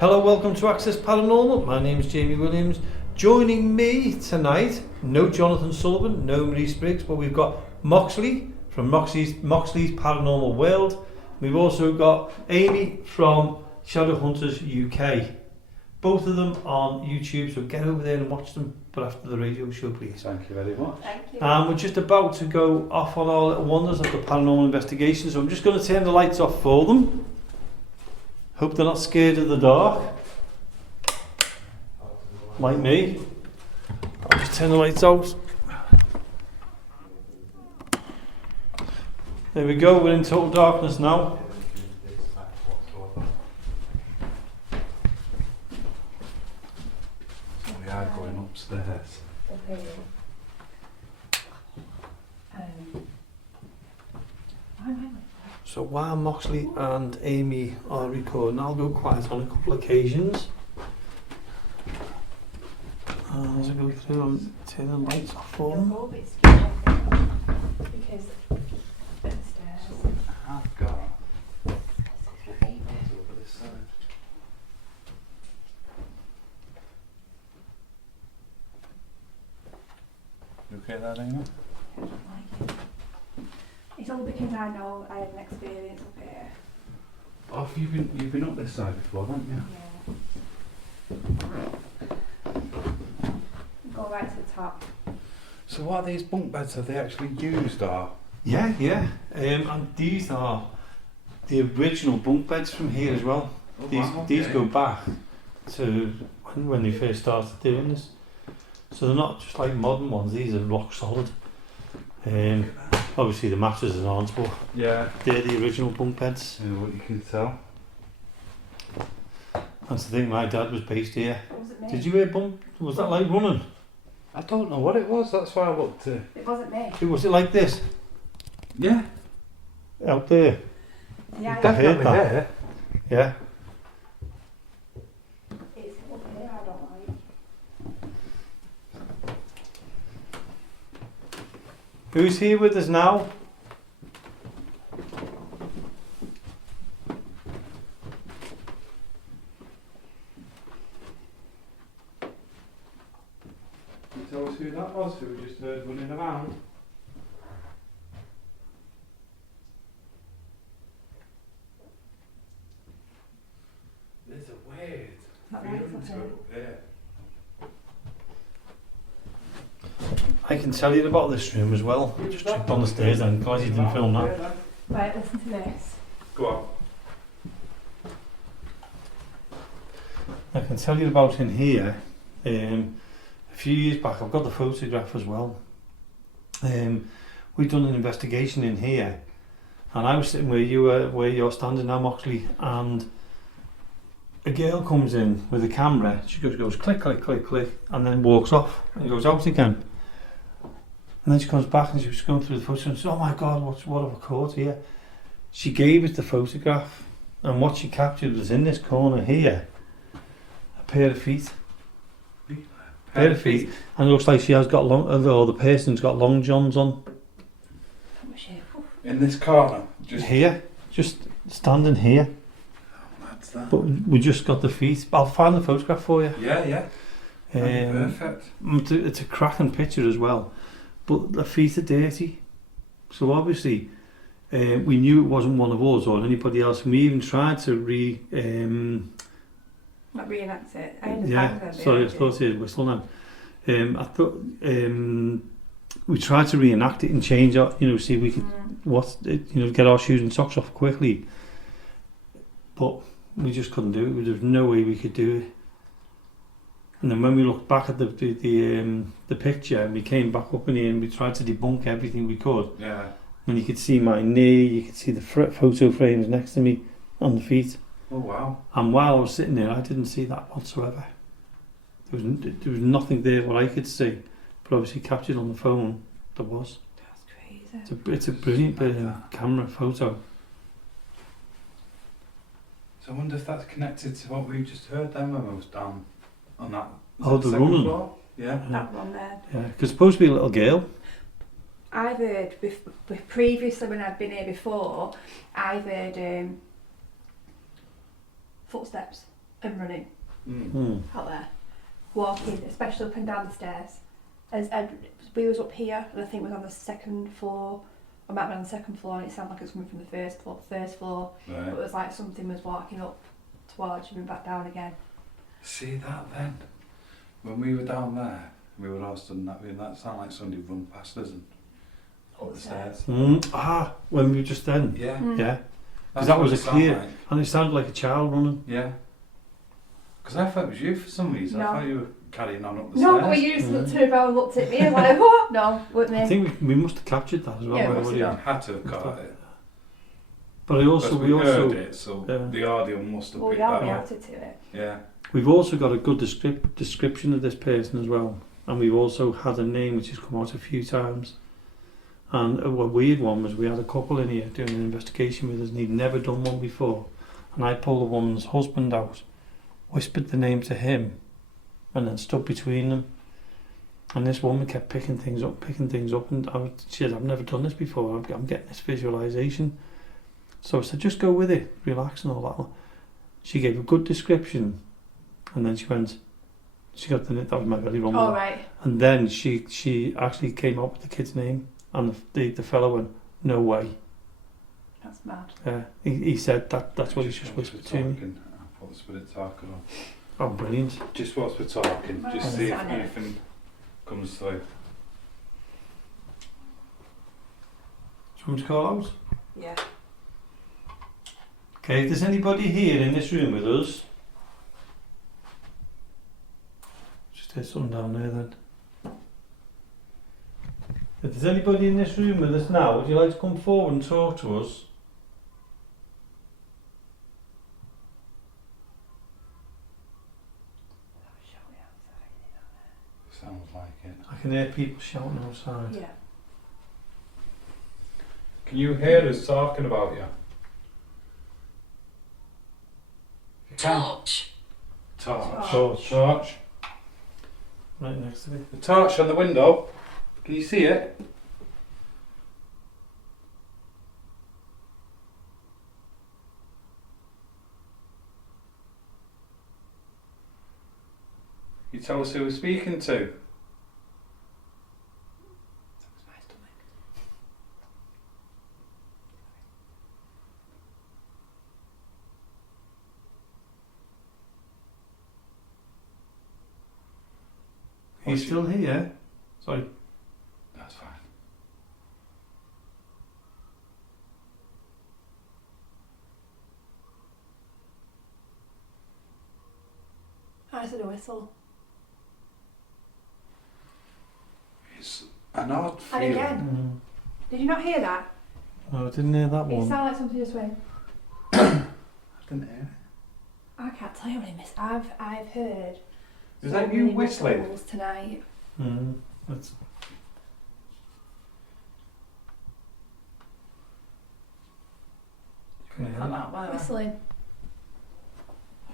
Hello, welcome to Access Paranormal. My name is Jamie Williams. Joining me tonight, no Jonathan Sullivan, no Marie Spriggs, but we've got Moxley from Moxley's Paranormal World. We've also got Aimee from Shadowhunters UK. Both of them on YouTube, so get over there and watch them, but after the radio show, please. Thank you very much. Thank you. And we're just about to go off on our little wonders of the paranormal investigation, so I'm just going to turn the lights off for them. Hope they're not scared of the dark, like me. I'll just turn the lights out. There we go, we're in total darkness now. So we are going upstairs. Okay. So while Moxley and Aimee are recording, I'll go quiet on a couple of occasions. As I go through, I'm turning the lights off for them. Because at the stairs. I've got over this side. You okay there, Dana? It's all because I know I had an experience up here. Oh, you've been up this side before, haven't you? Yeah. Go right to the top. So what are these bunk beds? Are they actually used or? Yeah. And these are the original bunk beds from here as well. Oh, These okay. go back to when they first started doing this. So they're not just like modern ones, these are rock solid. Obviously the mattresses aren't, but Yeah. they're the original bunk beds. Yeah, what you can tell. That's the thing, my dad was based here. Was it me? Did you hear bunk? Was that like running? I don't know what it was, that's why I looked to. It wasn't me. Was it like this? Yeah. Out there? Yeah, I've heard Definitely that. there. Yeah. it's up here. I don't like. Who's here with us now? Can you tell us who that was, who we just heard running around? There's a weird That feeling light's to up it here. up here. I can tell you about this room as well. Just checked on the stairs and glad you didn't film that. Right, listen to this. Go on. I can tell you about in here. A few years back, I've got the photograph as well. We'd done an investigation in here, and I was sitting where you're standing now, Moxley, and a girl comes in with a camera. She goes click, click, click, click, and then walks off and goes out again. And then she comes back and she was going through the photos and says, "Oh my God, what have I caught here?" She gave us the photograph, and what she captured was in this corner here, a pair of feet. Pair of feet, and it looks like she has got or the person's got long johns on. In this corner? Here, just standing here. That's that. But we just got the feet. I'll find the photograph for you. Yeah. Perfect. It's a cracking picture as well. But the feet are dirty. So obviously, we knew it wasn't one of us or anybody else. And we even tried to Not reenact it. I understand. yeah, sorry, I thought it was whistle then. I thought we tried to reenact it and change it, see if we could get our shoes and socks off quickly. But we just couldn't do it. There was no way we could do it. And then when we looked back at the picture and we came back up in here and we tried to debunk everything we could. Yeah. And you could see my knee, you could see the photo frames next to me on the feet. Oh wow. And while I was sitting there, I didn't see that whatsoever. There was nothing there what I could see, but obviously captured on the phone, there was. That's crazy. It's a brilliant camera photo. So I wonder if that's connected to what we just heard then when we was down on that. Oh, the running. Floor? Yeah. That one there. Yeah, because it's supposed to be a little girl. I've heard previously when I've been here before, I've heard footsteps. and running out there, walking, especially up and down the stairs. As we was up here, and I think we was on the second floor. I might have been on the second floor, and it sounded like it was coming from the first floor. Right. But it was like something was walking up towards you and back down again. See that then? When we were down there, we were all stood in that sounded like somebody run past us and up the stairs. When we were just then. Yeah. Yeah. That's that what was it a sounded clear, like. and it sounded like a child running. Yeah. Because I thought it was you for some reason. No. I thought you were carrying on up the No, stairs. but you just turned around and looked at me and like, what? No, with me. I think we must have captured that as well. Yeah, by we what must he- have Had to have got it. But we heard it, so yeah. the audio must have Well, picked we all that up. reacted to it. Yeah. We've also got a good description of this person as well, and we've also had a name which has come out a few times. And a weird one was we had a couple in here doing an investigation with us, and he'd never done one before. And I pulled the woman's husband out, whispered the name to him, and then stood between them. And this woman kept picking things up, and she said, "I've never done this before. I'm getting this visualization." So I said, "Just go with it, relax and all that." She gave a good description, and then she got that was my belly rumble. All right. And then she actually came up with the kid's name, and the fellow went, "No way." That's mad. He said that's what he just whilst whispered we're to me. talking, I thought the spirit talking on. Oh, brilliant. Just whilst we're talking, Well, just see if understand it. anything comes through. Do you want me to call out? Yeah. Okay, if there's anybody here in this room with us, just hear something down there then. If there's anybody in this room with us now, would you like to come forward and talk to us? Sounds like it. I can hear people shouting outside. Yeah. Can you hear us talking about you? If you can. Torch. Torch. Torch. Right next to me. The torch on the window. Can you see it? You tell us who we're speaking to. Are you still here? Sorry. That's fine. I said a whistle. It's an odd And feeling. again, did you not hear that? No, I didn't hear that It one. sounded like something just went. I didn't hear it. I can't tell you what I missed. I've heard. Is so that you many whistling? whistles tonight? That's Can you hear that? Whistling.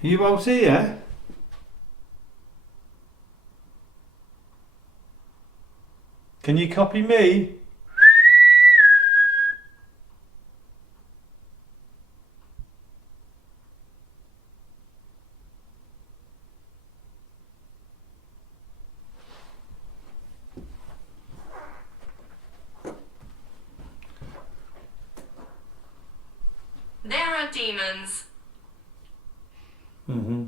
Are you out here? Can you copy me? There are demons. Mm-hmm.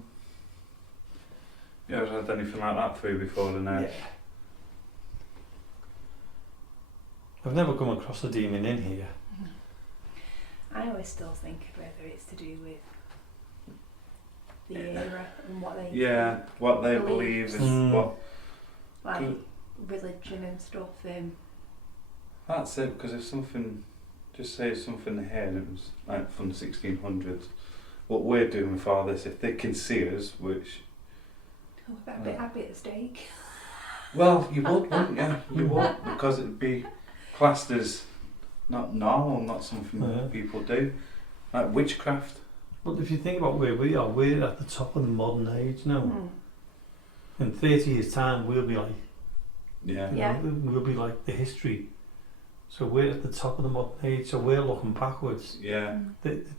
You ever had anything like that through before tonight? Yeah. I've never come across a demon in here. I always still think whether it's to do with the era and what they Yeah, what they believe and Mm. what. like religion and stuff. That's it, because if something, just say something here and it was like from the 1600s, what we're doing with all this, if they can see us, which. I'd be at the stake. Well, you would, wouldn't you? You would, because it'd be classed as not normal, not something Yeah. that people do. Like witchcraft. But if you think about where we are, we're at the top of the modern age now. Mm. In 30 years' time, we'll be like, Yeah. Yeah. we'll be like the history So we're at the top of the modern age, so we're looking backwards. Yeah.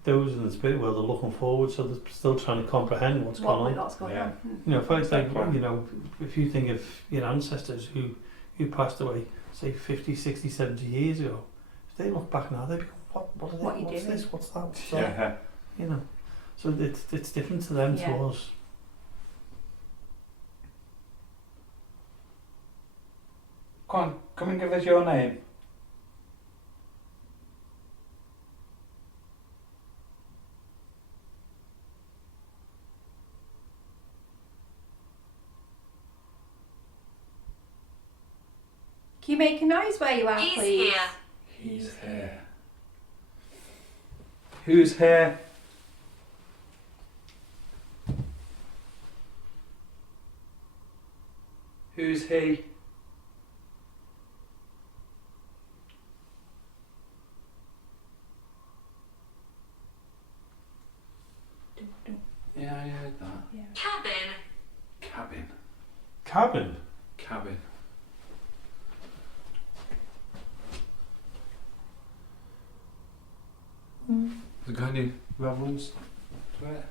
Those in the spirit world are looking forward, so they're still trying to comprehend what's going on. What's going Yeah. on? You know, if I think, Exactly. you know, if you think of your ancestors who passed away, say 50, 60, 70 years ago, if they look back now, they'd be going, what are they, What you what's doing? this, what's that, what's that? Yeah. You know, so it's different to them, Yeah. to us. Come on, come and give us your name. Can you make a noise where you are, He's please? here. He's here. Who's here? Who's he? Yeah, I heard that. Yeah. Cabin. Cabin. Cabin? Cabin. Has it got any relevance to it?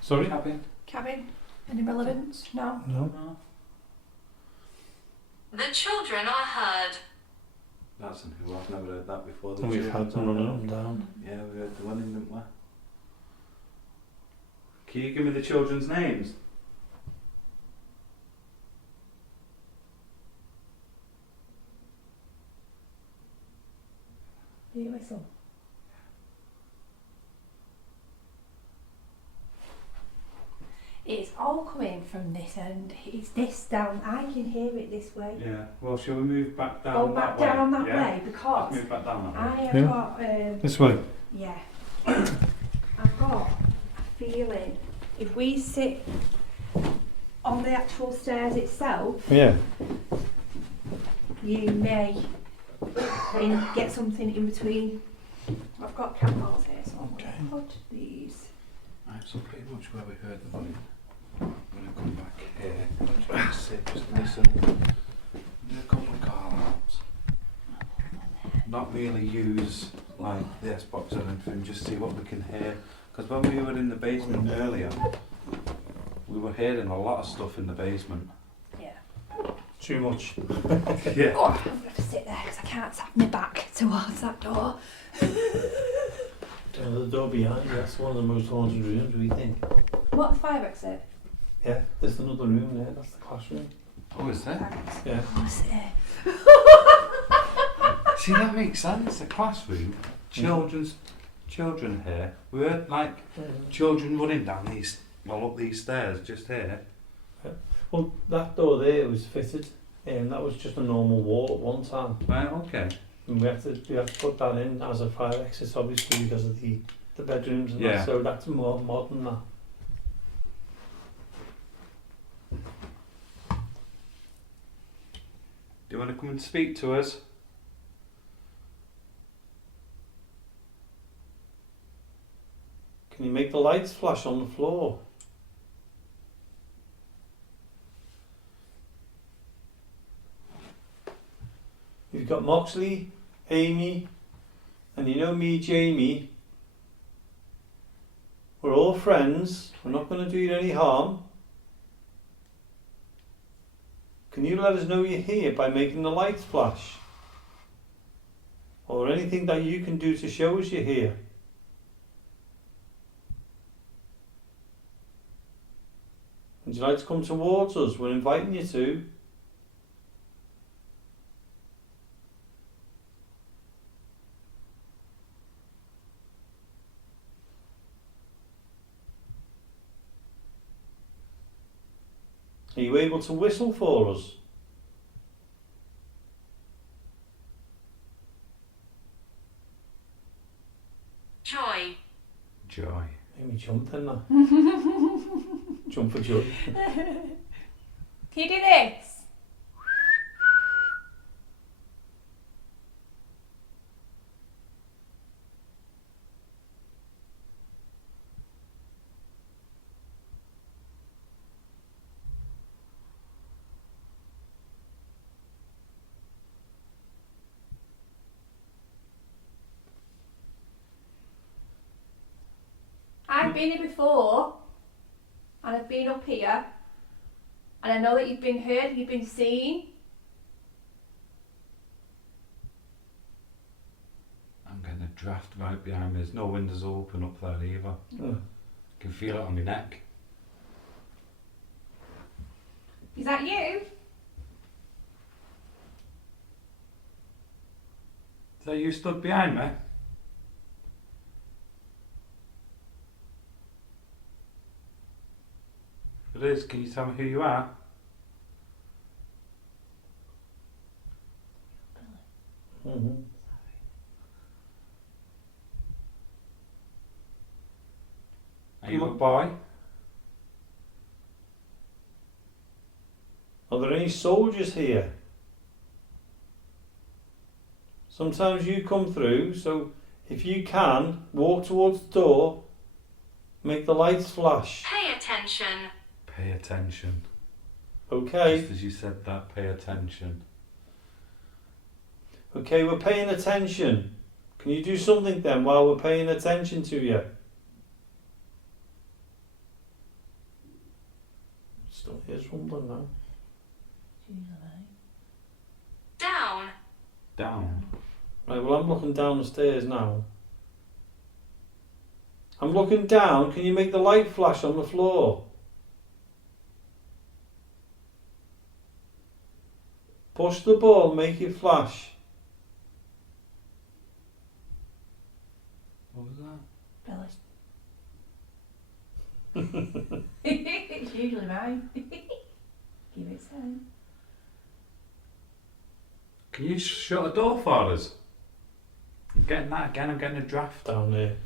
Sorry? Cabin? Cabin? Any relevance? No. No. No. The children are heard. That's a new one. I've never heard that before. And we've had them running up and down. Yeah, we heard the one in, didn't we? Can you give me the children's names? Do you whistle? It's all coming from this end. It's this down. I can hear it this way. Yeah. Well, shall we move back down Go that back way? down that Yeah? way Let's because move back down that way. I have Yeah. got This way. yeah. I've got a feeling if we sit on the actual stairs itself, Yeah. you may get something in between. I've got candles here, so I'm Okay. going to put these. Right, so pretty much where we heard the running. I'm going to come back here. Try to sit, just listen. Do a couple of call outs. Not really use like the S-box or anything, just see what we can hear. Because when we were in the basement earlier, we were hearing a lot of stuff in the basement. Yeah. Too much. Yeah. Oh, I'm going to have to sit there because I can't tap my back towards that door. The door behind you, that's one of the most haunted rooms, we think. What, the fire exit? Yeah, there's another room there, that's the classroom. Oh, is there? Yeah. I want to sit here. See, that makes sense. The classroom, children here. We heard like children running down these, well, up these stairs just here. Well, that door there was fitted, and that was just a normal wall at one time. Right, okay. And we have to put that in as a fire exit, obviously, because of the bedrooms and Yeah. that. So that's more modern now. Do you want to come and speak to us? Can you make the lights flash on the floor? You've got Moxley, Aimee, and you know me, Jamie. We're all friends. We're not going to do you any harm. Can you let us know you're here by making the lights flash? Or anything that you can do to show us you're here? Would you like to come towards us? We're inviting you to. Are you able to whistle for us? Joy. Joy. Make me jump then now. Jump for joy. Can you do this? been here before, and I've been up here, and I know that you've been heard, you've been seen. I'm getting a draft right behind me. There's no windows open up there either. Oh. I can feel it on my neck. Is that you? Is that you stood behind me? If it is, can you tell me who you are? Mm-hmm. Are you a boy? Are there any soldiers here? Sometimes you come through, so if you can, walk towards the door, make the lights flash. Pay attention. Pay attention. Okay? Just as you said that, pay attention. Okay, we're paying attention. Can you do something then while we're paying attention to you? Still hears rumbling now. Down. Down. Right, well I'm looking down the stairs now. I'm looking down, can you make the light flash on the floor? Push the ball, make it flash. What was that? It's usually mine. Give it time. Can you shut the door for us? I'm getting that again, I'm getting a draft. Down there.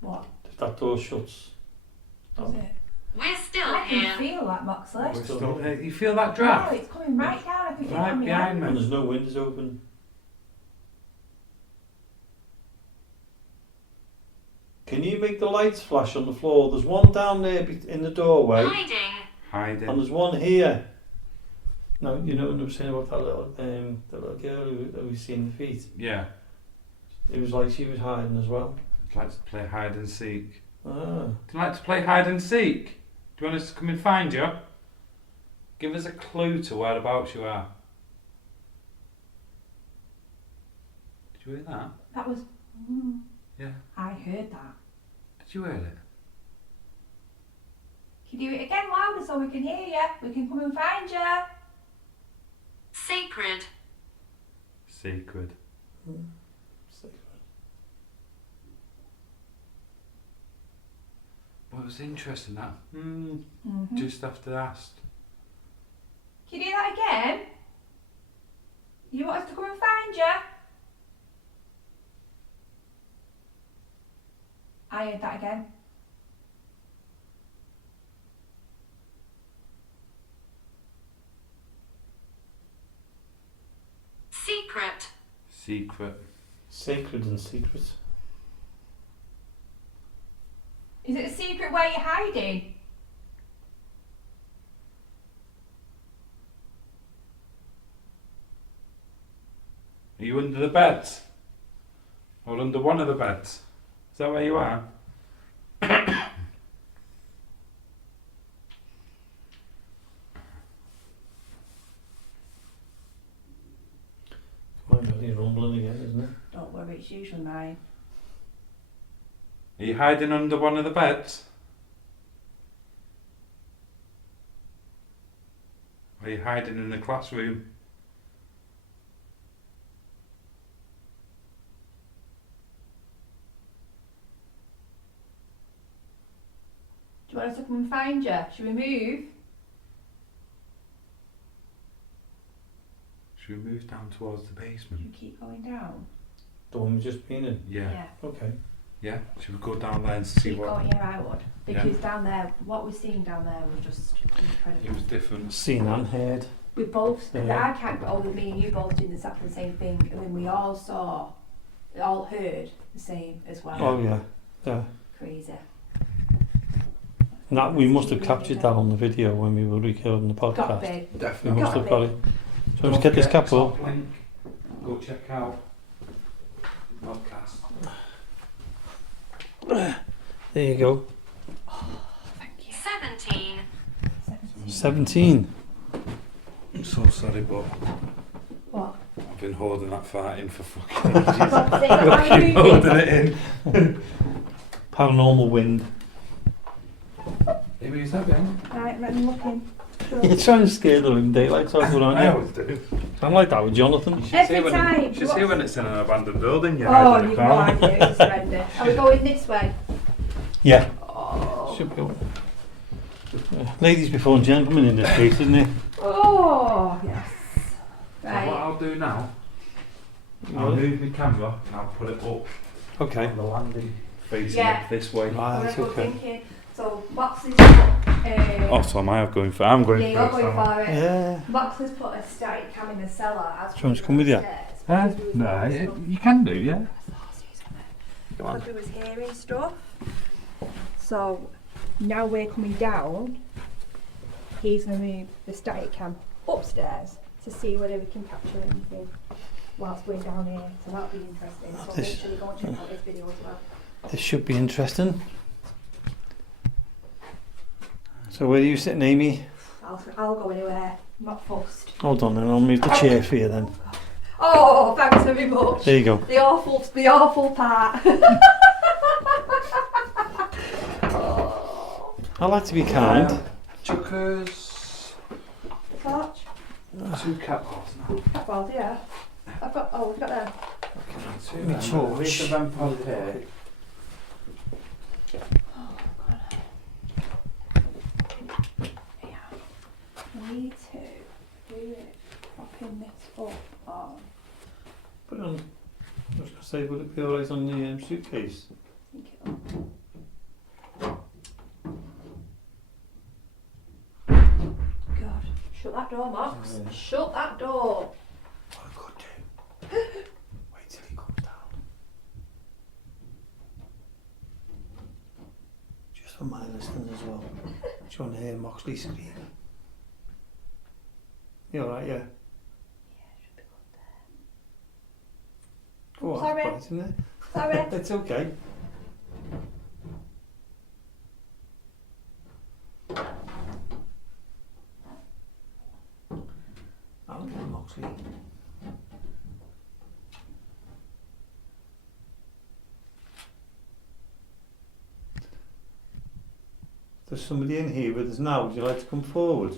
What? If that door shuts. Is Down. it? We're still I can here. feel that, Moxley. We're still here. You feel that Oh, draft? it's coming right down. I can feel it Right on my behind hand. me. And there's no windows open. Can you make the lights flash on the floor? There's one down there in the doorway, Hiding. Hiding. and there's one here. No, you know what I was saying about that little girl who we seen the feet. Yeah. It was like she was hiding as well. I'd like to play hide and seek. Ah, Do you like to play hide and seek? Do you want us to come and find you? Give us a clue to whereabouts you are. Did you hear that? That was. Yeah. I heard that. Did you hear it? Can you do it again louder so we can hear you? We can come and find you. Sacred. Sacred. Well, it was interesting that. Just after asked. Can you do that again? You want us to come and find you? I heard that again. Secret. Secret. sacred and secret. Is it a secret where you're hiding? Are you under the bed? Or under one of the beds? Is that where you are? My God, he's rumbling again, isn't it? Don't worry, it's usually mine. Are you hiding under one of the beds? Are you hiding in the classroom? Do you want us to come and find you? Should we move? Should we move down towards the Should basement? we keep going down? The one we've just been in. Yeah. Okay. Yeah? Should we go down there and see Keep what... going, yeah, I would. Yeah. Because down there, what we're seeing down there was just incredible. It was different. Seen and heard. We both, Yeah. I can't, oh, me and you both doing exactly the same thing, and then we all saw, all heard the same as well. Oh yeah, yeah. Crazy. And that we must have captured that on the video when we were recording the Got podcast. big. We Definitely. must Got have got big. it. So let's get this cap up. Top link. Go check out the podcast. There you go. Thank you. 17. 17. I'm so sorry, but What? I've been holding that fart in for fucking God's ages. sake, I'm Fucking holding moving. it in. Paranormal wind. Maybe is that Ben? Right, I'm looking. Sure. You're trying to scare the living daylights out of it, aren't I you? always do. I'm like that with Jonathan. Every time. You should see when it's in an abandoned building. You Oh, hide in you've the no corner. idea. It's horrendous. Are we going this way? Yeah. Oh. Should go. Ladies before gentlemen in this case, isn't it? Oh, yes. So what Right. I'll do now, I'll move my camera and I'll put it up Okay. on the landing facing Yeah. up this way. Right, We're good okay. thinking. So, Moxley's put, Oh, so am I going for? I'm going yeah, you're first. going aren't I? for it. Yeah. Moxley's put a static cam in the cellar as Do you want us to come with you? Huh? No, you can do, yeah. Go on. Because we was hearing stuff. So now we're coming down, he's going to move the static cam upstairs to see whether we can capture anything whilst we're down here. So that'll be interesting. So make This- sure you go and check out this video as well. This should be interesting. So where are you sitting, Amy? I'll go anywhere. I'm not fussed. Hold on then, I'll move the chair for you then. Oh, thanks very much. There you go. The awful part. Oh, I like to be kind. Chuckers. torch. 2 cat balls now. Well, yeah. I've got. Oh, we've got there. Two Me then. torch. Leave the vamp on here. I need to do it. Propping this up on. Put it on. I was going to say, would it be alright on the suitcase? I think it'll. God, shut that door, Mox. Yeah. Shut that door. What I could do. Wait till he comes down. Just for my listeners as well. Do you want to hear Moxley screaming? You alright, yeah? Yeah, should be good there. Oh, Sorry. that's bright, isn't it? Sorry. It's okay. I'll get Moxley. There's somebody in here with us now. Would you like to come forward?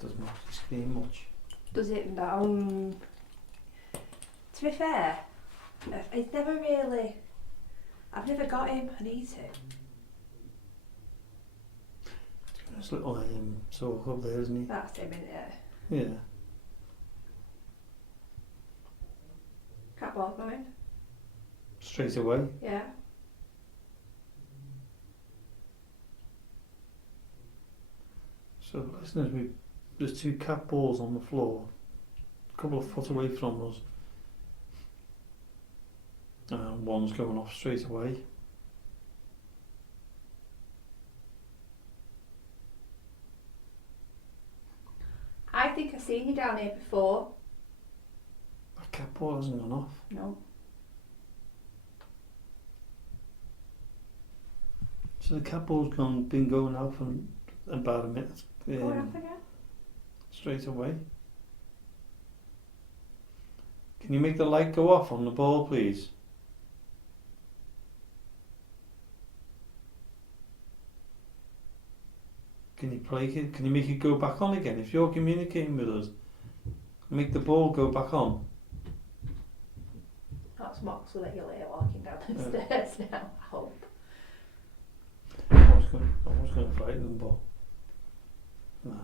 Does Moxley scream much? Does it down? To be fair, it's never really. I've never got him. I need to. There's a little soak up there, isn't he? That's him, isn't it? Yeah. Catball going. Straight away. Yeah. So listeners, there's 2 cat balls on the floor, a couple of foot away from us. And one's going off straight away. I think I've seen you down here before. That cat ball hasn't gone off. No. So the cat ball's been going off for about a minute. Going off again? Straight away. Can you make the light go off on the ball, please? Can you play it? Can you make it go back on again? If you're communicating with us, make the ball go back on. That's Moxley that you're walking down the stairs now, I hope. I was going to frighten them, but nah.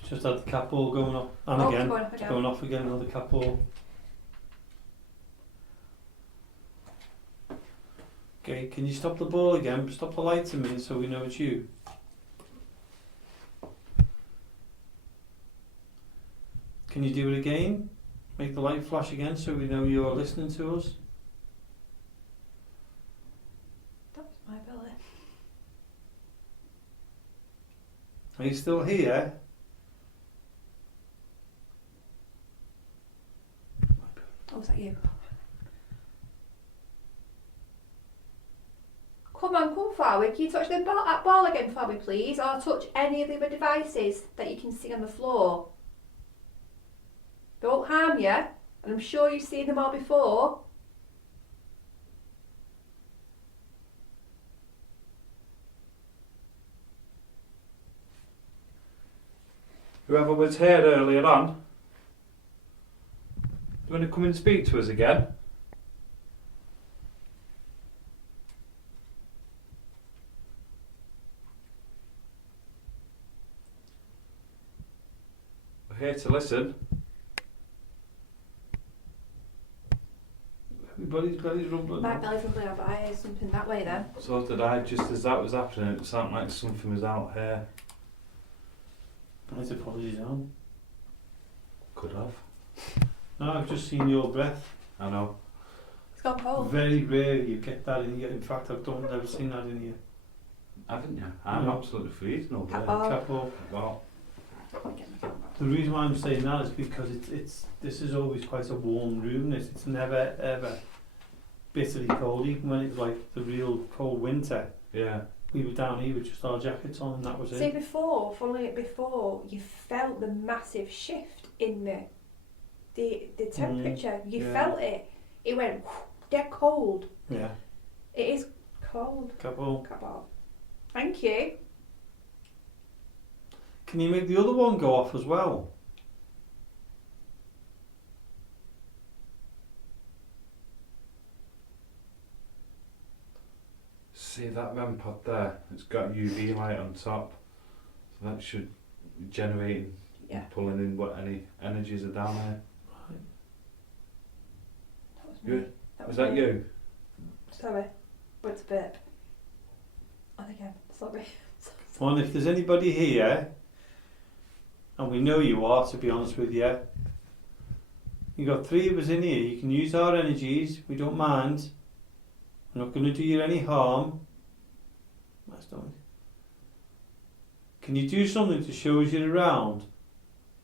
It's just had the cat ball going off, and Oh, again, going off it's again. going off again, another cat ball. Okay, can you stop the ball again? Stop the lights a minute so we know it's you. Can you do it again? Make the light flash again so we know you are listening to us. That was my belly. Are you still here? Oh, was that you? Come on, come forward. Can you touch the ball again for me, please? Or touch any of the other devices that you can see on the floor. They won't harm you, and I'm sure you've seen them all before. Whoever was here earlier on, do you want to come and speak to us again? We're here to listen. Everybody's belly's rumbling. My belly's rumbling out, but I heard something that way then. So did I, just as that was happening, it sounded like something was out here. Right, apologies, Alan. Could have. No, I've just seen your breath. I know. It's gone cold. Very rare you get that in here. In fact, I've never seen that in here. Haven't you? I'm No. absolutely freezing over Cap there. off. Cap off. Well, I'll get my camera. The reason why I'm saying that is because this is always quite a warm room. It's never ever bitterly cold, even when it's like the real cold winter. yeah. We were down here with just our jackets on and that was See, it. following it before, you felt the massive shift in the temperature. You Yeah. felt it. It went dead cold. Yeah. It is cold. Couple. Cabal. Thank you. Can you make the other one go off as well? See that REM pod there? It's got UV light on top. So that should be generating Yeah. and pulling in what any energies are down there. That was Good. me. Was that me. you? Sorry. What's a burp? On again. Sorry. Well, if there's anybody here, and we know you are, to be honest with you, you got 3 of us in here. You can use our energies. We don't mind. We're not going to do you any harm. Nice, don't we? Can you do something to show us you're around?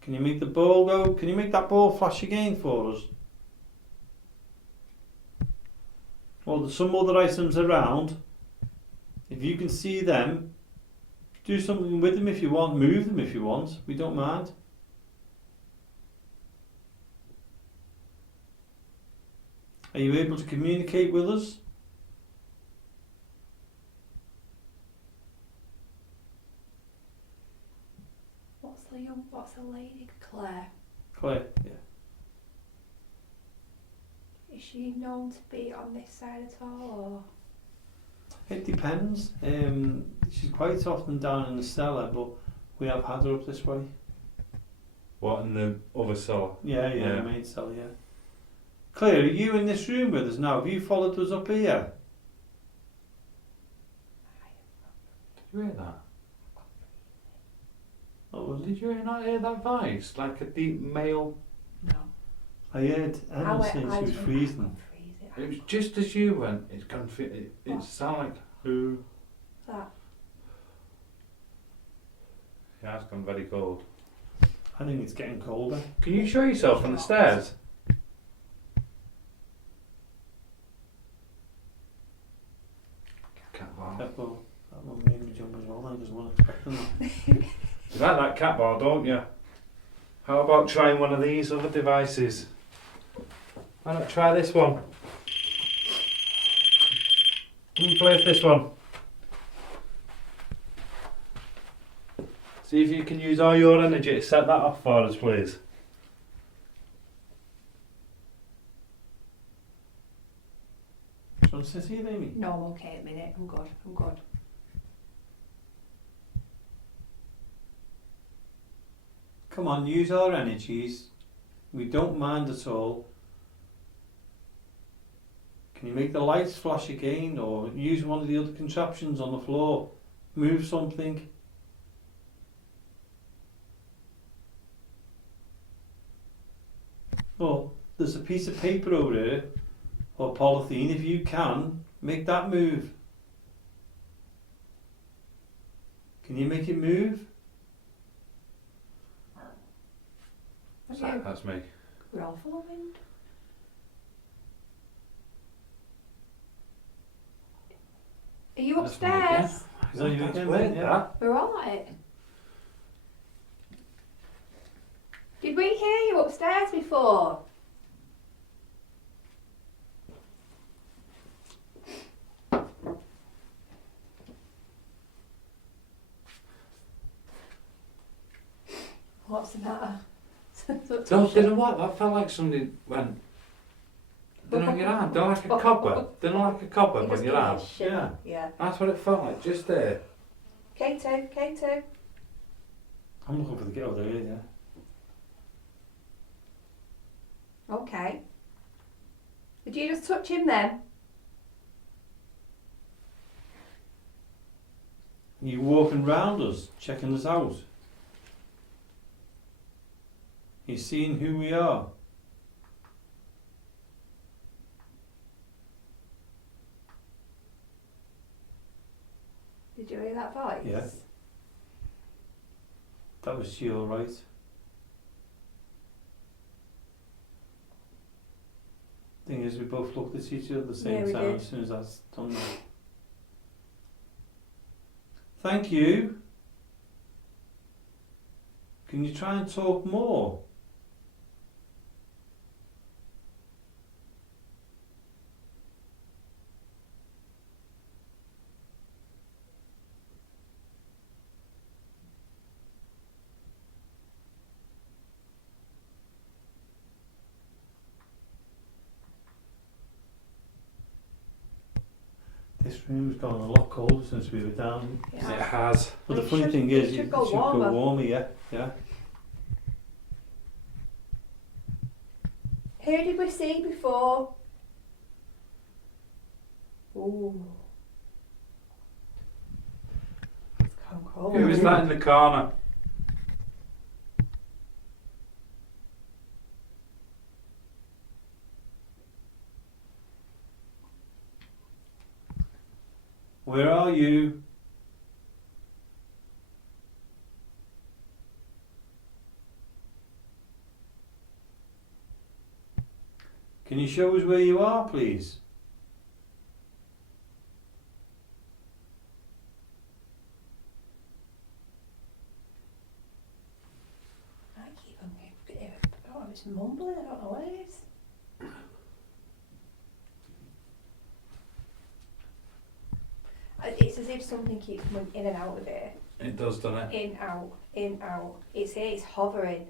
Can you make the ball go? Can you make that ball flash again for us? Well, there's some other items around. If you can see them, do something with them if you want. Move them if you want. We don't mind. Are you able to communicate with us? What's the lady? Claire. Claire, yeah. Is she known to be on this side at all, It depends. She's quite often down in the cellar, but we have had her up this way. What, in the other cellar? Yeah, Yeah. the main cellar, yeah. Claire, are you in this room with us now? Have you followed us up here? Did you hear that? What was it? Did you not hear that voice? Like a deep male. or? No. I heard Emma saying she was freezing. It was just as you went. It's gone. It What? sounded like who? That. Yeah, it's gone very cold. I think it's getting colder. Can you show yourself on the stairs? Cat bar. Well, that one made me jump as well. I was not expecting that. You like that cat bar, don't you? How about trying one of these other devices? Why not try this one? Can you play with this one? See if you can use all your energy to set that off for us, please. Do you want to sit here, Amy? No, I'm okay at the minute. I'm good. I'm good. Come on, use our energies. We don't mind at all. Can you make the lights flash again, or use one of the other contraptions on the floor? Move something. Oh, there's a piece of paper over there, or polythene. If you can, make that move. Can you make it move? Was you? That's me. We're all full of wind. Are you That's me upstairs? again. Is that you That's again, weird, yeah? that. We're all at it. Did we hear you upstairs before? What's the matter? Don't you know what? That felt like somebody went. Don't know your arm. Don't like a cobweb. Don't like a cobweb on your arm. Yeah. Yeah. That's what it felt like. Just there. K2, K2. I'm looking for the girl there, yeah. Okay. Did you just touch him then? You walking round us, checking us out. You seeing who we are. Did you hear that voice? Yeah. That was you, all right. Thing is, we both looked at each other at the same Yeah, we time did. as soon as that's done. That. Thank you. Can you try and talk more? This room's gone a lot colder since we were down. It Yeah. has. But the It funny should- thing it is, should it go should go warmer. warmer, yeah, yeah. Who did we see before? Ooh. It's gone cold. Who is that in the corner? Where are you? Can you show us where you are, please? I keep on getting it. I don't know if it's mumbling, I don't know what it is. It's as if something keeps coming in and out of it. It does, doesn't it? In, out, in, out. It's here, it's hovering.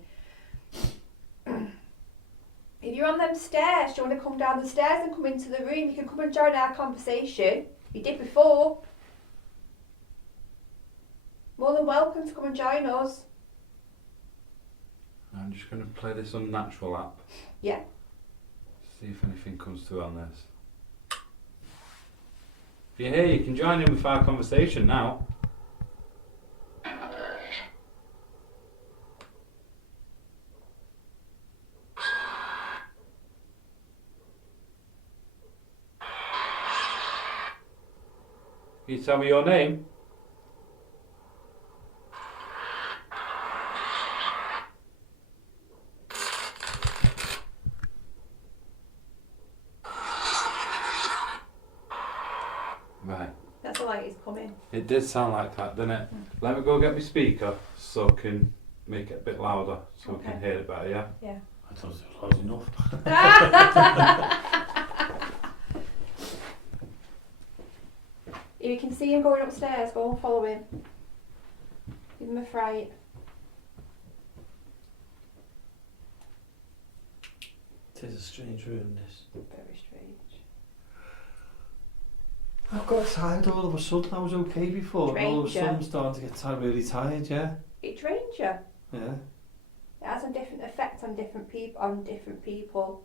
If you're on them stairs, do you want to come down the stairs and come into the room? You can come and join our conversation. You did before. More than welcome to come and join us. I'm just going to play this unnatural app. Yeah. See if anything comes through on this. If you're here, you can join in with our conversation now. Can you tell me your name? Right. That's the light is coming. It did sound like that, didn't it? Let me go get my speaker so I can make it a bit louder so we can Okay. hear it better, yeah? Yeah. I thought it was loud enough. If you can see him going upstairs, go and follow him. Give him a fright. It is a strange room, this. Very strange. I got tired all of a sudden. I was okay before. All of a Stranger. sudden, starting to get really tired, yeah? It drains you. Yeah. It has a different effect on different people.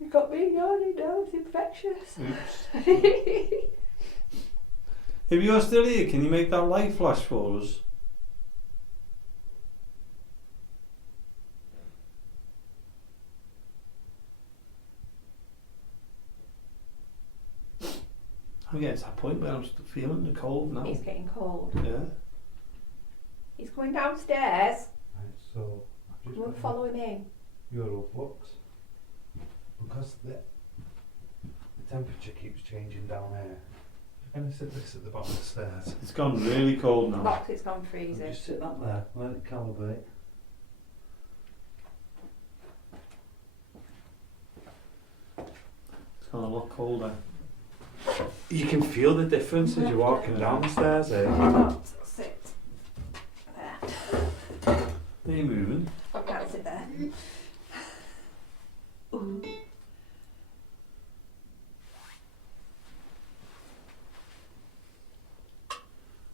You got me yawning now, it's infectious. Oops. If you're still here, can you make that light flash for us? I'm getting to that point where I'm still feeling the cold now. It's getting cold. Yeah. He's coming downstairs. Right, so I We'll follow him in. Euroflux. Because the temperature keeps changing down here. I'm going to sit this at the bottom of the stairs. It's gone really cold now. Box, it's gone freezing. Just sit that there, let it calibrate. It's gone a lot colder. You can feel the difference as you're walking down the stairs here. Not sit there. Are you moving? I can't sit there. Ooh.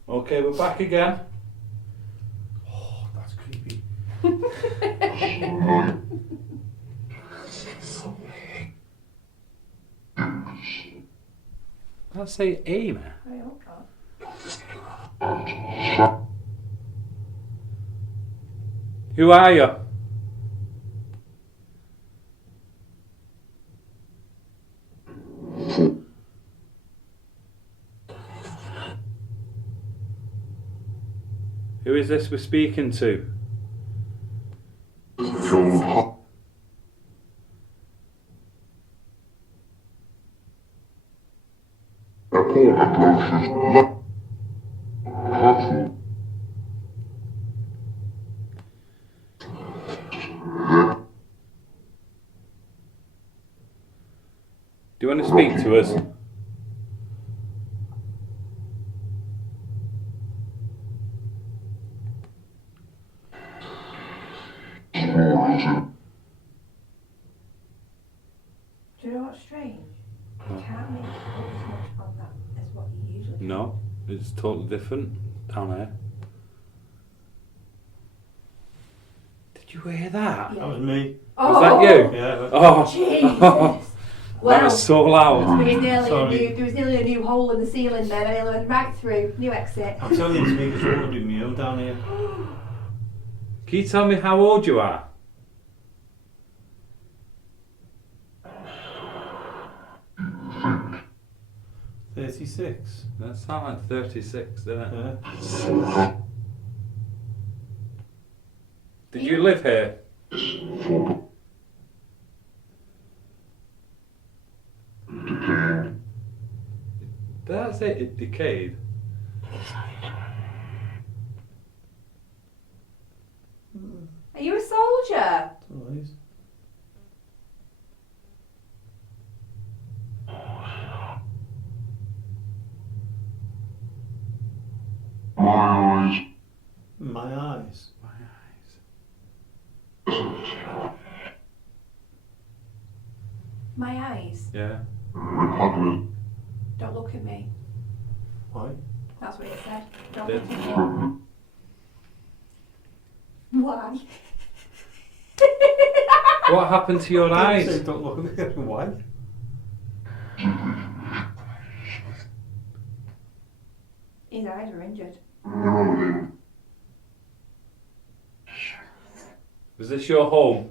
Okay, we're back again. Oh, that's creepy. Did I say Aimee? I hope not. Who are you? Who is this we're speaking to? Do you want to speak to us? Do you know what's strange? You can't make as much on that as what you usually do. No, it's totally different down here. Did you hear that? That was me. Was that you? Yeah. Oh, Jesus! that was so loud. There was Sorry. nearly a new hole in the ceiling there. I went right through. New exit. I'm telling you, the speakers are going to be meal down here. Can you tell me how old you are? $36. That sounds like 36, doesn't it? Yeah. Did you live here? That's it, it decayed. Are you a soldier? Always. My eyes. My eyes. My eyes. Yeah. Don't look at me. Why? That's what it said. Don't Did- look at me. Why? What happened to your Say, eyes? don't look at me. Why? His eyes are injured. Was this your home?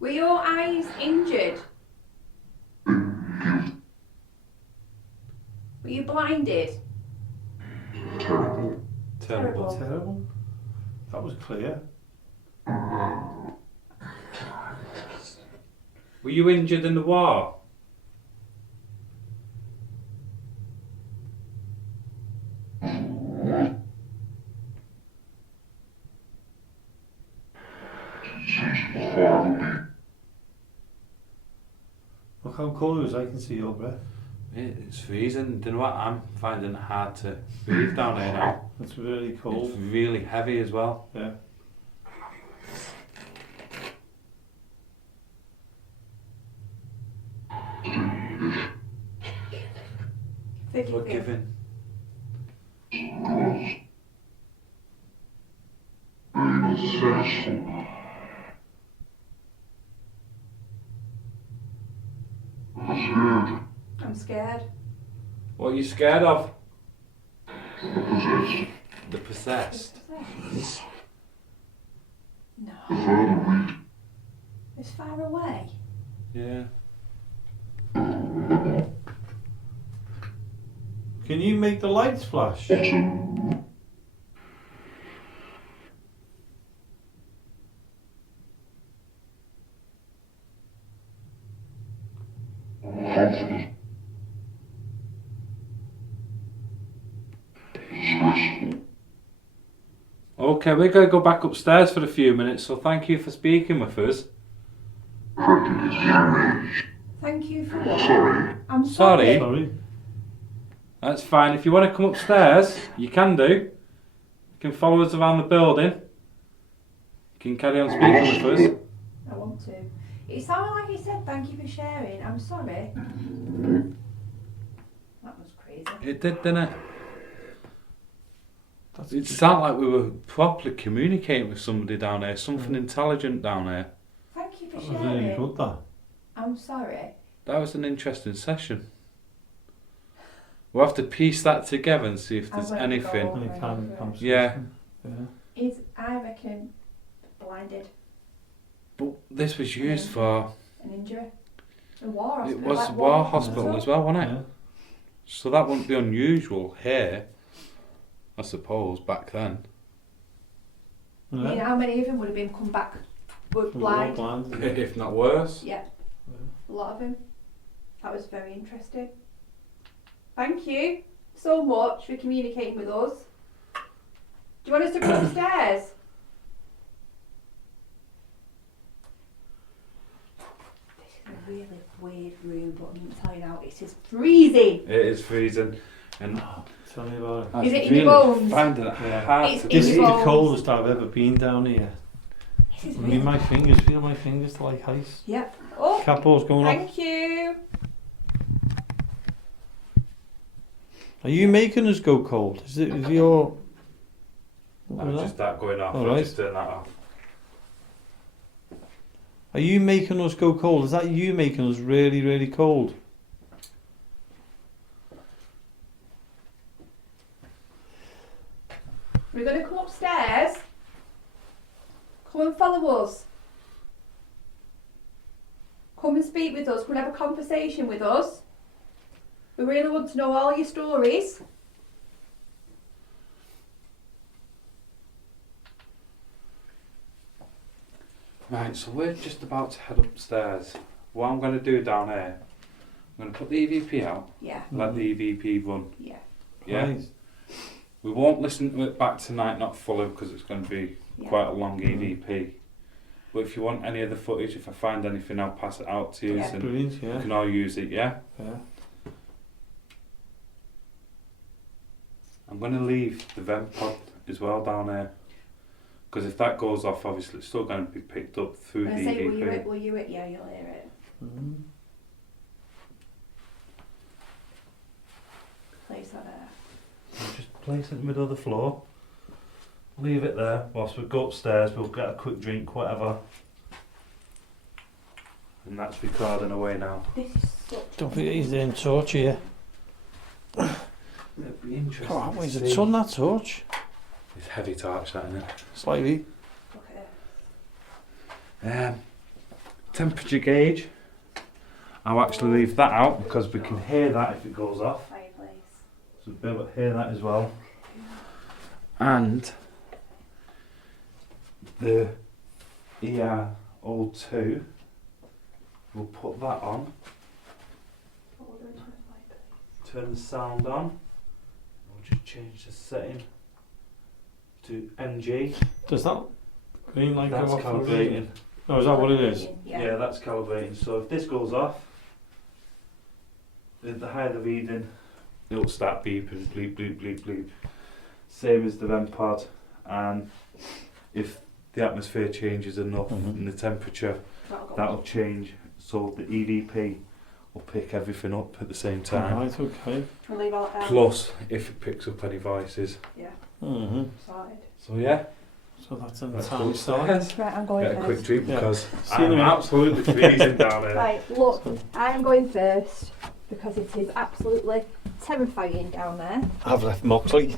Were your eyes injured? Were you blinded? Terrible. Terrible. That was clear. Were you injured in the war? Look how cold it is. I can see your breath. It's freezing. Do you know what? I'm finding it hard to breathe down here now. It's really It's cold. really heavy as well. Yeah. Forgiving. I'm scared. What are you scared of? The possessed. No. It's far away. Yeah. Can you make the lights flash? Okay, we're going to go back upstairs for a few minutes, so thank you for speaking with us. Thank you for what? I'm sorry. Sorry. That's fine. If you want to come upstairs, you can do. You can follow us around the building. You can carry on speaking with us. I want to. It sounded like he said thank you for sharing. I'm sorry. That was crazy. It did, didn't it? That's It sounded like we were properly communicating with somebody down there, something intelligent down there. Thank you for that was really sharing. good, that. I'm sorry. That was an interesting session. We'll have to piece that together and see if there's I won't anything. go. Any kind of conversation. Yeah. Yeah. He's, I reckon, blinded. But this was used for. An injury. A war hospital. It was like war hospital as well, wasn't it? Yeah. So that wouldn't be unusual here, I suppose, back then. You know how many of them would have been come back were blind? Blind. If not worse. Yeah. A lot of them. That was very interesting. Thank you so much for communicating with us. Do you want us to come upstairs? This is a really weird room, but I'm not telling you now, it's just freezing. It is freezing. And Tell me about it. I Is was it in your bones? finding it Yeah. hard It's to in This is your believe. the bones. coldest I've ever been down here. This is I really... mean, my fingers, feel my fingers to like ice. Yep. Oh, Capo's going up. thank you. Are you making us go cold? Is your... What I'll was just that? start going off. All I'll right. just turn that off. Are you making us go cold? Is that you making us really, really cold? We're going to come upstairs. Come and follow us. Come and speak with us. Come and have a conversation with us. We really want to know all your stories. Right, so we're just about to head upstairs. What I'm going to do down here, I'm going to put the EVP out, Yeah, let the EVP run. yeah. Yeah? Right. We won't listen to it back tonight, not fully, because it's going to be Yeah. quite a long EVP. But if you want any of the footage, if I find anything, I'll pass it out to you, Yeah. and Brilliant, you yeah. can all use it, yeah? Yeah. I'm going to leave the vent pod as well down there. Because if that goes off, obviously it's still going to be picked up through the I say, EVP. will you it? Yeah, you'll hear it. Mm. Place that there. I'll just place it in the middle of the floor. Leave it there whilst we go upstairs. We'll get a quick drink, whatever. And that's recording away now. This is such... Don't forget he's in torch here. It'd be interesting. Oh, to where's see. it on that torch? It's heavy torch, that, isn't it? Slightly. Look at it. Temperature gauge. I'll actually leave that out because we can hear that if it goes off. Fireplace. So we'll be able to hear that as well. And the ER02, we'll put that on, What we're doing to the fireplace. turn the sound on. We'll just change the setting to NG. Does that green light That's go off? calibrating. Oh, is that what it is? Yeah. That's calibrating. So if this goes off, the higher the reading, it'll start beeping, bleep, bleep, bleep, bleep. Same as the REM pod. And if the atmosphere changes enough Mhm. in the temperature, That'll go. that'll change. So the EVP will pick everything up at the same time. Right, okay. We'll leave all that down. Plus, if it picks up any voices. Yeah, Mm-hmm. sorted. So yeah, So that's in the let's go town side. upstairs. Right, I'm going Get a quick first. drink Yeah. because See you in a I'm minute. absolutely freezing down here. Right, look, I'm going first because it is absolutely terrifying down there. I've left Moxley.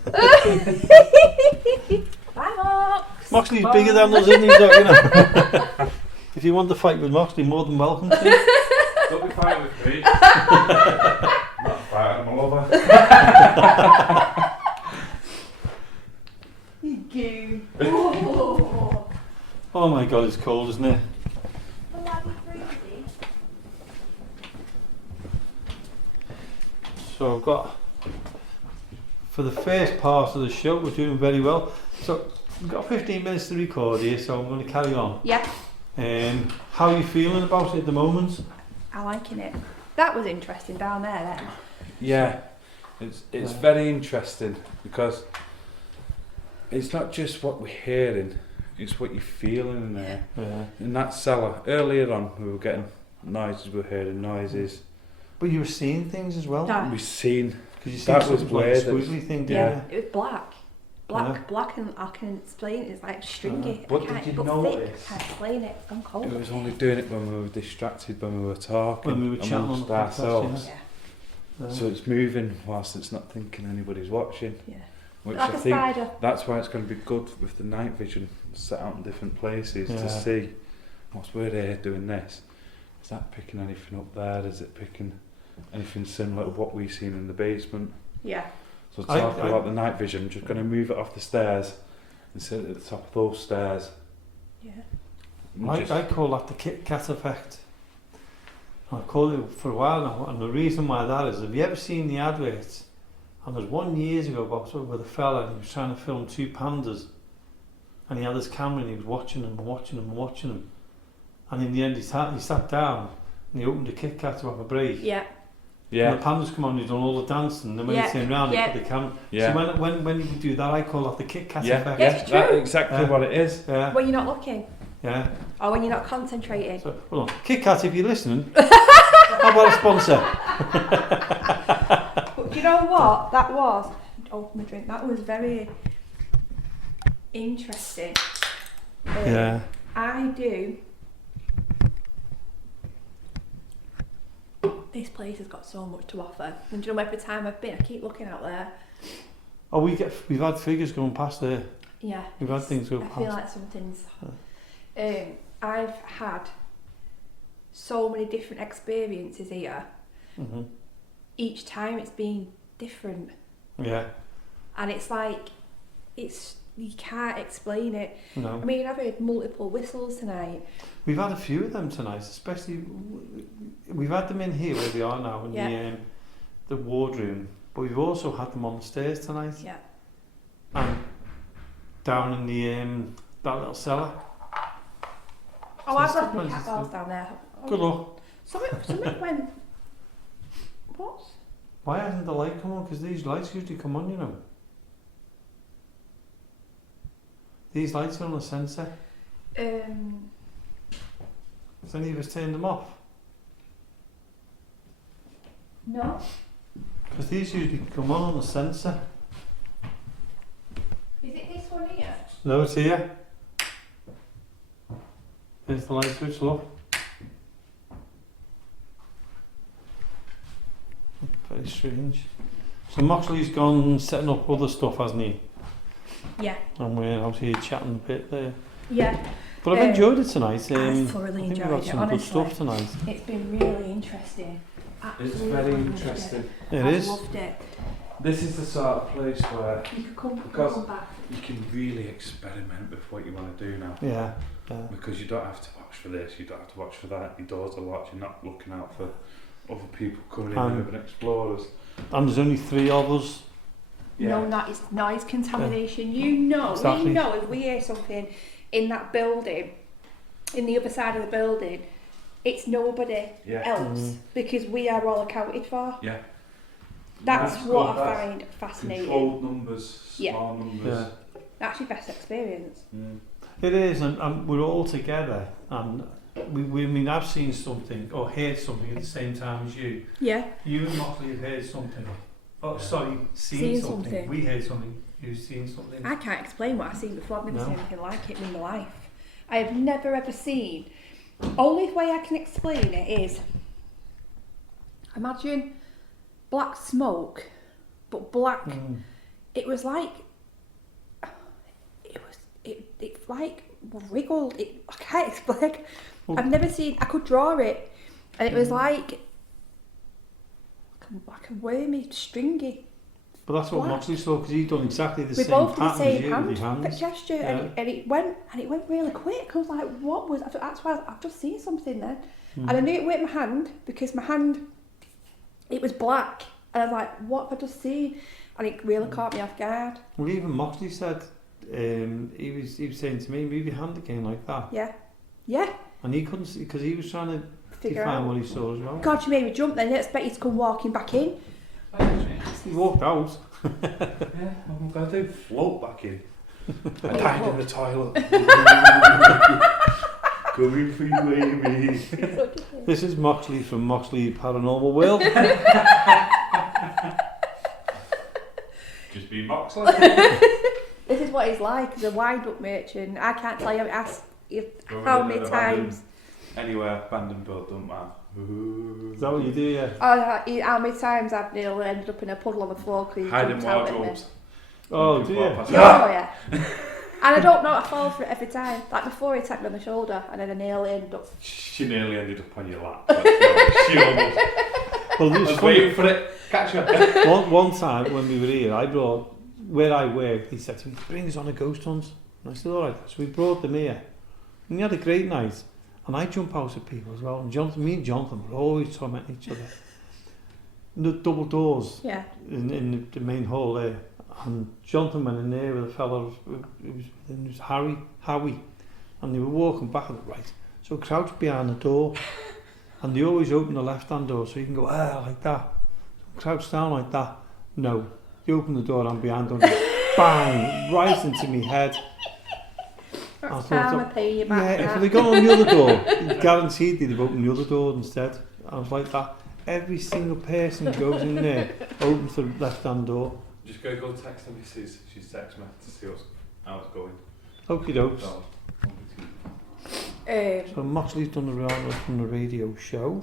Bye, Mox. Moxley's bigger than us, isn't he? So, you know. If you want to fight with Moxley, more than welcome to. Don't be fighting with me. Not a Paranormal lover. You goon. Oh. Oh my god, it's cold, isn't it? Well, that'd be crazy. So I've got, for the first part of the show, we're doing very well. So we've got 15 minutes to record here, so I'm going to carry on. Yeah, How are you feeling about it at the moment? I'm liking it. That was interesting down there then. Yeah, it's very interesting because it's not just what we're hearing, it's what you're feeling in there. Yeah. In that cellar, earlier on, we were getting noises, we were hearing noises. But you were seeing things as well? No. We seen, Because you that seen was something like a weird. squiggly thing, didn't Yeah, you? it was black. Black, Yeah. black, and I can explain it. It's like stringy. What I can't, did you but notice? thick. I can't explain it. It's gone cold. it was only doing it when we were distracted, when we were talking When we were chatting on amongst the podcast, ourselves. Yeah, Yeah. So it's moving whilst it's not thinking anybody's watching. yeah. Which Like I a think spider. that's why it's going to be good with the night vision set out in different places Yeah. to see whilst we're here doing this. Is that picking anything up there? Is it picking anything similar to what we've seen in the basement? Yeah. So talking about the night vision, I'm just going to move it off the stairs and sit at the top of those stairs. Yeah. And just- I call that the Kit Kat effect. I've called it for a while now, and the reason why that is, have you ever seen the adverts? And there's one years ago about with a fella, and he was trying to film 2 pandas, and he had his camera and he was watching them and watching them and watching them, and in the end he sat down and he opened a Kit Kat to have a break. Yeah. yeah, And the pandas come on, he's done all the dancing, and then when Yeah, he turned around, yeah. he put the camera. yeah, So when you do that, I call that the Kit Kat yeah, effect. yeah, It's that's true. exactly Yeah. what it is. Yeah, When you're not looking, yeah. or when you're not concentrating. So, hold on. Kit Kat, if you're listening, how about a sponsor? But do you know what? That was. Open my drink. That was very interesting. I do. This place has got so much to offer. And do you know, every time I've been, I keep looking out there. Oh, we've had figures going past there. Yeah. We've had things go I past. feel like something's. I've had so many different experiences here. Hmm. Each time it's been different, Yeah. and it's like you can't explain it. I No. mean, I've heard multiple whistles tonight. We've had a few of them tonight, especially we've had them in here where we are now in the wardroom, but we've also had them on the stairs tonight Yeah. and down in the that little cellar. Oh, I've left my Sometimes cat it's balls down there. Oh, Good luck. Something went. What? Why hasn't the light come on? Because these lights usually come on, you know. These lights are on a sensor. Has any of us turned them off? No. Because these usually come on the sensor. Is it this one here? No, it's here. There's the light switch, look. Very strange. So Moxley's gone setting up other stuff, hasn't he? Yeah. And we're out here chatting a bit there. Yeah. But I've enjoyed it tonight. I thoroughly I think we've enjoyed got it, some good honestly. stuff tonight. It's been really interesting. It's Absolutely very loved interesting. It I've is. loved it. This is the sort of place where You could come Because- back. you can really experiment with what you want to do now. Yeah. Because you don't have to watch for this, you don't have to watch for that, your doors are locked, you're not looking out for other people coming in, urban explorers. And there's only 3 of us. No, that is noise contamination. You know, Exactly. we know if we hear something in that building, in the other side of the building, it's nobody Yeah. else because we are all accounted for. Yeah. That's That's what good, I that's find fascinating. Controlled numbers, Yeah. small numbers. Yeah. That's your best experience. Mm. It is, and we're all together. And I mean, I've seen something or heard something at the same time as you. Yeah. You and Moxley have heard something. Oh, Yeah. sorry, seen Seen something. something. We heard something. You've seen something. I can't explain what I've seen before. I've never No. seen anything like it in my life. I have never ever seen. Only way I can explain it is imagine black smoke, but black. Mm. It was like it like wriggled. I can't explain. Well- I've never seen. I could draw it, and it was like like a wormy, stringy. But that's what Black. Moxley saw, because he'd done exactly the We same both did the pattern as same you with your hands. gesture, Yeah. and it went really quick. I was like, what was? That's why I've just seen something then, Mm. and I knew it with my hand because my hand, it was black, and I was like, what have I just seen? And it really caught me off guard. Well, even Moxley said, he was saying to me, move your hand again like that. Yeah, And he couldn't see, because he was trying to figure define out. what he saw as well. God, you made me jump then. I didn't expect you to come walking back in. He walked out. Yeah, I'm going to float back in. I died in the toilet. Coming for you, Amy. This is Moxley from Moxley Paranormal World. Just be Moxley. This is what he's like as a wind-up merchant. I can't tell you how many times. Anywhere, abandoned built, don't matter. Is that what you do, yeah? How many times I've nearly ended up in a puddle on the floor because he Hiding jumped out at me. wardrobes. Oh, do you? Oh yeah. And I don't know, I fall for it every time. Like before he tapped me on the shoulder and then I nearly ended up. She nearly ended up on your lap. But she almost. Well, I was waiting for it. Catch her. one time when we were here, I brought, where I worked, he said to me, bring us on a ghost hunt. And I said, alright. So we brought them here. And we had a great night. And I jump out at people as well. And me and Jonathan were always tormenting each other. The double doors in the main hall there. And Jonathan went in there with a fella, it was Howie. And they were walking back and right. So crouched behind the door. And they always open the left-hand door so you can go, like that. So crouch down like that. No. They open the door, I'm behind them. Bang! Right into my head. That's karma paying you back. Yeah, if they got on the other door, guaranteed they'd have opened the other door instead. I was like that. Every single person who goes in there opens the left-hand door. Just go text the missus. She's text me to see how it's going. Okie dokes. So, So Moxley's done the round from the radio show.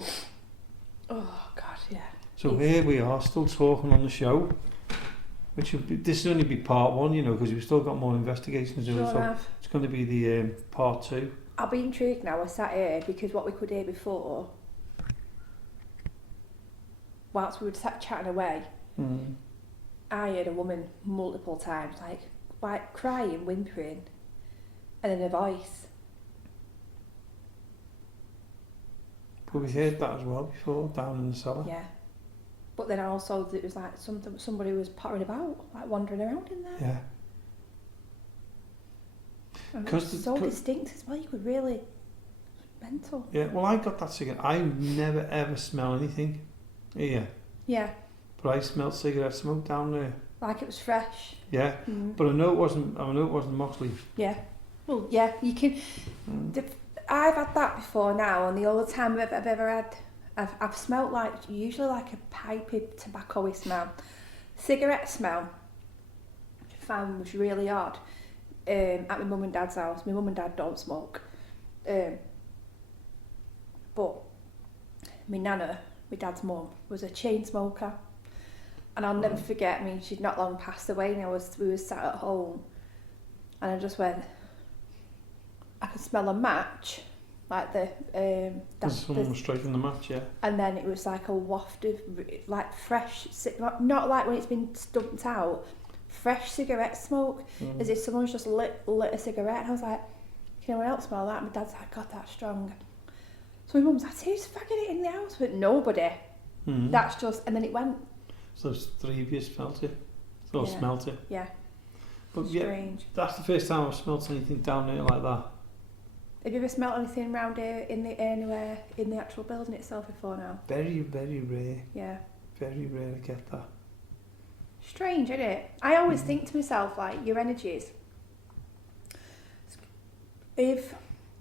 Oh God, yeah. So here we are, still talking on the show. This will only be part one, you know, because we've still got more investigations to do. So it's going to be the part two. I'll be intrigued now. I sat here because what we could hear before, whilst we were sat chatting away, I heard a woman multiple times, like crying, whimpering, and then a voice. But we heard that as well before, down in the cellar. Yeah. But then also it was like somebody was pottering about, like wandering around in there. Yeah. And it was so distinct as well, you could really... mental. Yeah, well I got that cigarette. I never ever smell anything here. Yeah. But I smelled cigarette smoke down there. Like it was fresh. Yeah. But I know it wasn't Moxley. Yeah. Well, yeah, you can... I've had that before now, and the only time I've ever had... I've smelt usually like a pipey, tobacco-y smell. Cigarette smell, which I found was really odd, at my mum and dad's house. My mum and dad don't smoke. But my nana, my dad's mum, was a chain smoker. And I'll never forget, she'd not long passed away, and we were sat at home, and I just went, I could smell a match. Like someone was striking the match, yeah. And then it was like a waft of like fresh, not like when it's been stumped out, fresh cigarette smoke, as if someone's just lit a cigarette. And I was like, can anyone else smell that? And my dad's like, God, that's strong. So my mum's like, who's fagging it in the house? But nobody. That's just, and then it went. So there's three of you smelt it? Or smelt it? Yeah. But strange. Yeah, that's the first time I've smelt anything down there like that. Have you ever smelt anything around here anywhere in the actual building itself before now? Very, very rare. Yeah. Very rare to get that. Strange, isn't it? I always think to myself, like, your energies, if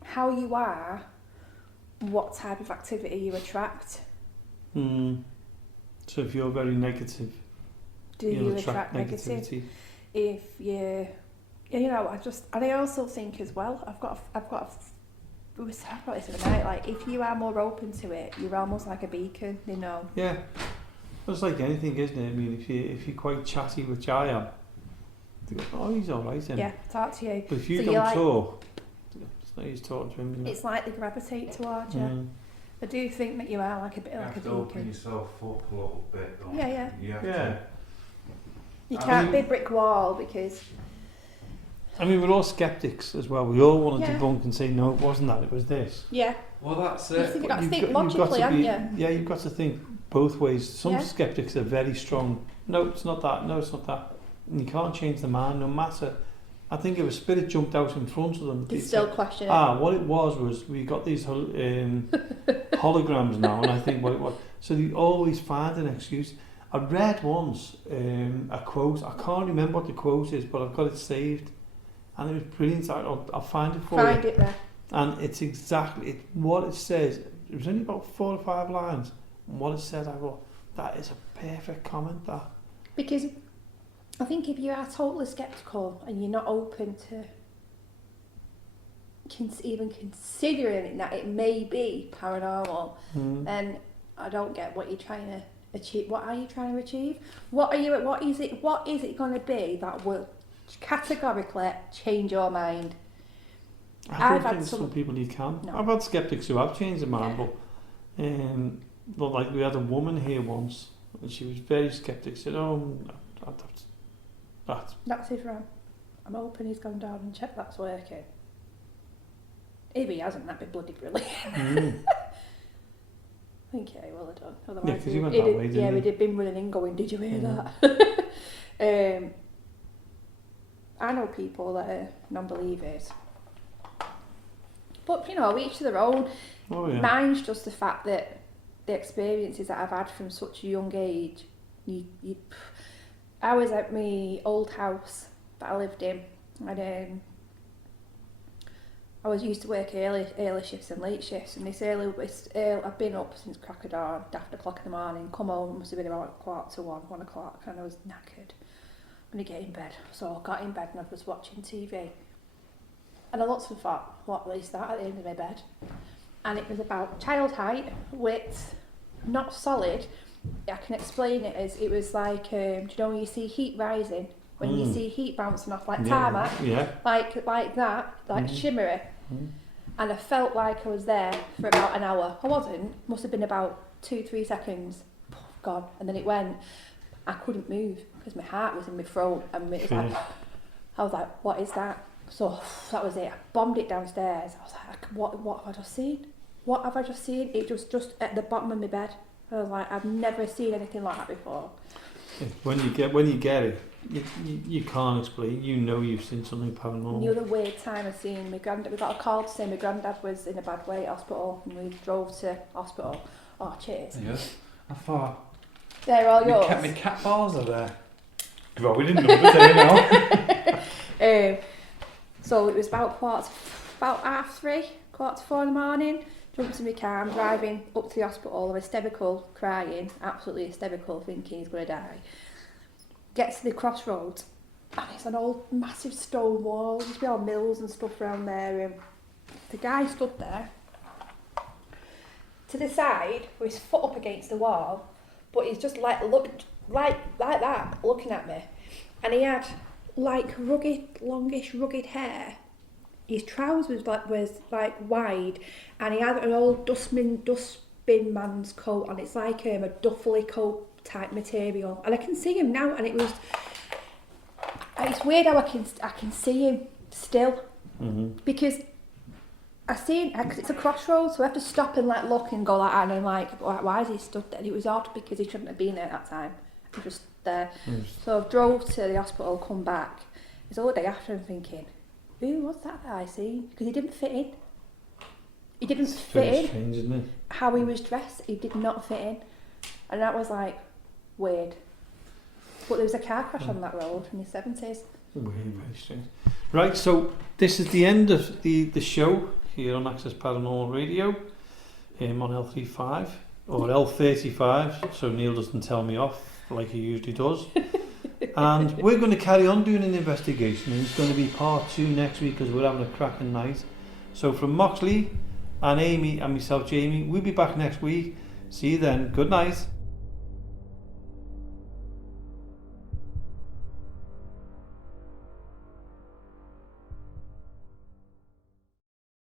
how you are, what type of activity you attract. So if you're very negative, do you attract negativity? If you know, I also think as well, we were talking about this the other night, like, if you are more open to it, you're almost like a beacon, you know. Yeah. It's like anything, isn't it? I mean, if you're quite chatty, which I am, they go, oh, he's alright then. Yeah, talk to you. But if you don't talk, it's no use talking to him. It's like they gravitate towards you. I do think that you are like a bit You like a have to open beacon. yourself up a little bit. Though. Yeah, yeah. You have Yeah. to. You I can't mean- be brick wall because I mean, we're all skeptics as well. We all want to Yeah. debunk and say, no, it wasn't that, it was this. yeah, Well, that's you it. think, got to You've think got- you've got logically, to haven't be- you? Yeah, you've got to think both ways. Some Yeah. skeptics are very strong. No, it's not that. No, it's not that. And you can't change the mind, no matter. I think if a spirit jumped out in front of them, They they'd still say, question it. what it was we got these holograms now, and I think what it was. So they always find an excuse. I read once a quote. I can't remember what the quote is, but I've got it saved, and it was brilliant. I'll find it for Find you. it there. And it's exactly what it says. It was only about 4 or 5 lines. And what it said, I thought, that is a perfect comment, that. Because I think if you are totally sceptical and you're not open to even considering that it may be paranormal, then I don't get what you're trying to achieve. What are you trying to achieve? What is it going to be that will categorically change your mind? I I've don't had think some people you can. No. I've had skeptics who have changed their mind, Yeah. but like we had a woman here once, and she was very skeptic. Said, "Oh, That's his RAM. I'm hoping he's gone down and checked that's working. If he hasn't, that'd be bloody brilliant. mm. I think yeah, he will have done. Otherwise, 'cause he went that way, didn't he? he'd have been running in going, did you hear Yeah. that? I know people that are non-believers. But, each to their own. Oh yeah." Mine's just the fact that the experiences that I've had from such a young age, I was at my old house that I lived in, and I was used to work early shifts and late shifts, and I've been up since crack of dawn, after o'clock in the morning, come home, must have been about 1:15, 1 o'clock, and I was knackered. I'm going to get in bed. So I got in bed and I was watching TV. And I looked and thought, what is that at the end of my bed? And it was about child height, width, not solid. I can explain it as it was like, do you know when you see heat rising? When you see heat bouncing off like tarmac? Yeah. Like that, like shimmery. And I felt like I was there for about an hour. I wasn't, must have been about 2-3 seconds. Gone. And then it went. I couldn't move because my heart was in my throat, and it was like, I was like, what is that? So that was it. I bombed it downstairs. I was like, what have I just seen? What have I just seen? It was just at the bottom of my bed. I was like, I've never seen anything like that before. When you get it, you can't explain. You've seen something paranormal. The other weird time I seen my granddad, we got a call to say my granddad was in a bad way at hospital, and we drove to hospital. Oh, cheers. Yes. I thought. They're all yours. My cat balls are there. Growing in numbers anyhow. So it was about 3:30, 4:15 in the morning. Jumped in my car, I'm driving up to the hospital, I'm hysterical, crying, absolutely hysterical, thinking he's going to die. Get to the crossroads, and it's an old massive stone wall. There's be all mills and stuff around there. And the guy stood there to the side with his foot up against the wall, but he's just looked like that, looking at me. And he had like longish rugged hair. His trousers was wide, and he had an old dustbin man's coat, and it's like a duffely coat type material. And I can see him now, and it's weird how I can see him still, because I see him because it's a crossroads, so I have to stop and look and go like that, and I'm like, why is he stood there? And it was odd because he shouldn't have been there at that time. He was just there. So I drove to the hospital, come back. It's all the day after, I'm thinking, ooh, what's that I see? Because he didn't fit in. He didn't fit in. Strange, isn't it? How he was dressed, he did not fit in. And that was weird. But there was a car crash on that road in the 70s. Very strange. Right, so this is the end of the show here on Access Paranormal Radio on L35 or L35, so Neil doesn't tell me off like he usually does. And we're going to carry on doing an investigation, and it's going to be part 2 next week because we're having a cracking night. So from Moxley and Aimee and myself, Jamie, we'll be back next week. See you then. Good night.